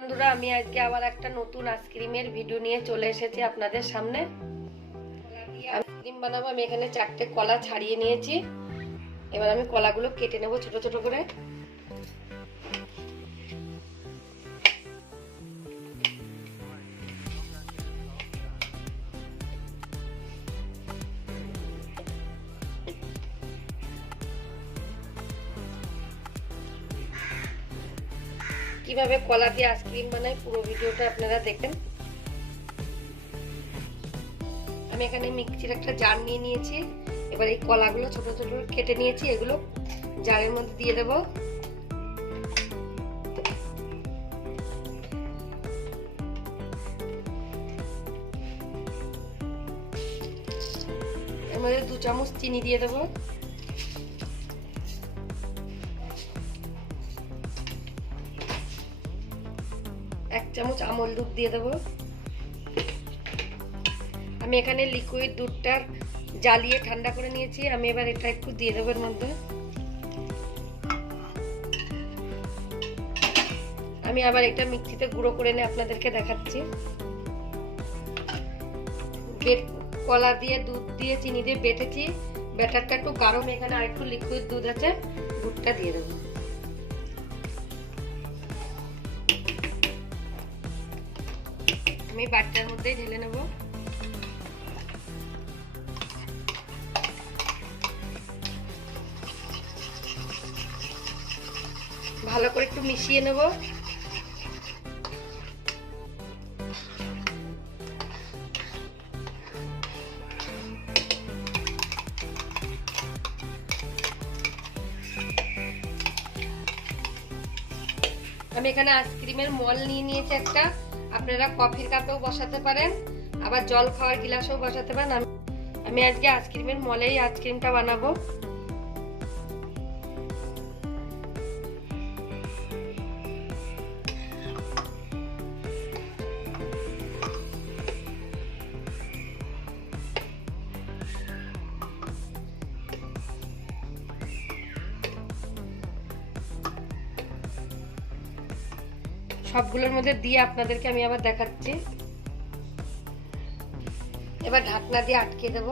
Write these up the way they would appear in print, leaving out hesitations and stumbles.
বন্ধুরা, আমি আজকে আবার একটা নতুন আইসক্রিমের ভিডিও নিয়ে চলে এসেছি আপনাদের সামনে। আইসক্রিম বানাবো। আমি এখানে 4টে কলা ছাড়িয়ে নিয়েছি। এবার আমি কলাগুলো কেটে নেব ছোট ছোট করে। কিভাবে কলা দিয়ে আইসক্রিম বানাই পুরো ভিডিওটা আপনারা দেখবেন। আমি এখানে মিক্সির একটা জার নিয়ে নিয়েছি। এবার এই কলাগুলো ছোট ছোট কেটে নিয়েছি, এগুলো জারের মধ্যে দিয়ে দেব। এর মধ্যে 2 চামচ চিনি দিয়ে দেব। এক চামচ আমল দুধ দিয়ে দেব। আমি এখানে লিকুইড দুধটা জ্বালিয়ে ঠান্ডা করে নিয়েছি। আমি এবার এটা একটু দিয়ে দেবো এর মধ্যে। আমি আবার এটা মিক্সিতে গুঁড়ো করে নিয়ে আপনাদেরকে দেখাচ্ছি। কলা দিয়ে দুধ দিয়ে চিনি দিয়ে বেটেছি। ব্যাটারটা একটু গাঢ়। এখানে আর একটু লিকুইড দুধ আছে, দুধটা দিয়ে দেবো। আমি বাটিটার মধ্যেই ঢেলে নেব। ভালো করে একটু মিশিয়ে নেব। আমি এখানে আইসক্রিমের মল নিয়ে নিয়েছি একটা। আপনারা কফির কাপেও বসাতে পারেন, আবার জল খাওয়ার গ্লাসেও বসাতে পারেন। আমি আজকে আইসক্রিমের মলেই আইসক্রিমটা বানাবো। সবগুলোর মধ্যে দিয়ে আপনাদেরকে আমি আবার দেখাচ্ছি। এবার ঢাকনা দিয়ে আটকে দেব।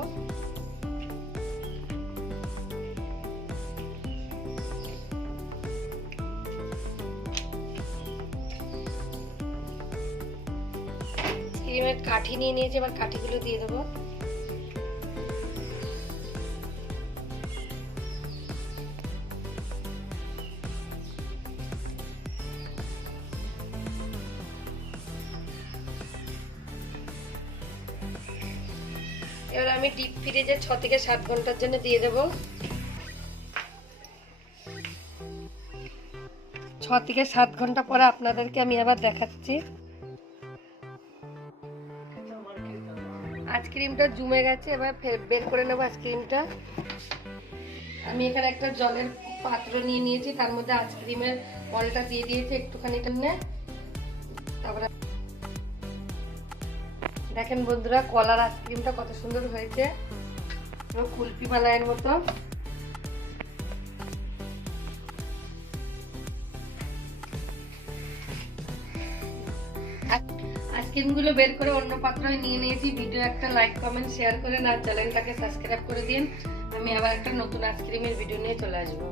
ক্রিমের কাঠি নিয়ে নিয়েছি, এবার কাঠিগুলো দিয়ে দেবো। এবার আমি ডিপ ফ্রিজে 6 থেকে 7 ঘন্টার জন্য দিয়ে দেব। 6 থেকে 7 ঘন্টা পরে আপনাদেরকে আমি আবার দেখাচ্ছি। আইসক্রিমটা জমে গেছে। এবার বের করে নেব আইসক্রিমটা। আমি এখানে একটা জলের পাত্র নিয়ে নিয়েছি, তার মধ্যে আইসক্রিমের বলটা দিয়ে দিয়েছি একটুখানি টেনে। তারপরে দেখেন বন্ধুরা, কলার আইসক্রিমটা কত সুন্দর হয়েছে, কুলফি মালাইয়ের মতো। আইসক্রিমগুলো বের করে অন্য পাত্রে নিয়ে নিয়েছি। ভিডিও একটা লাইক কমেন্ট শেয়ার করেন আর চ্যানেলটাকে সাবস্ক্রাইব করে দিন। আমি আবার একটা নতুন আইসক্রিমের ভিডিও নিয়ে চলে আসবো।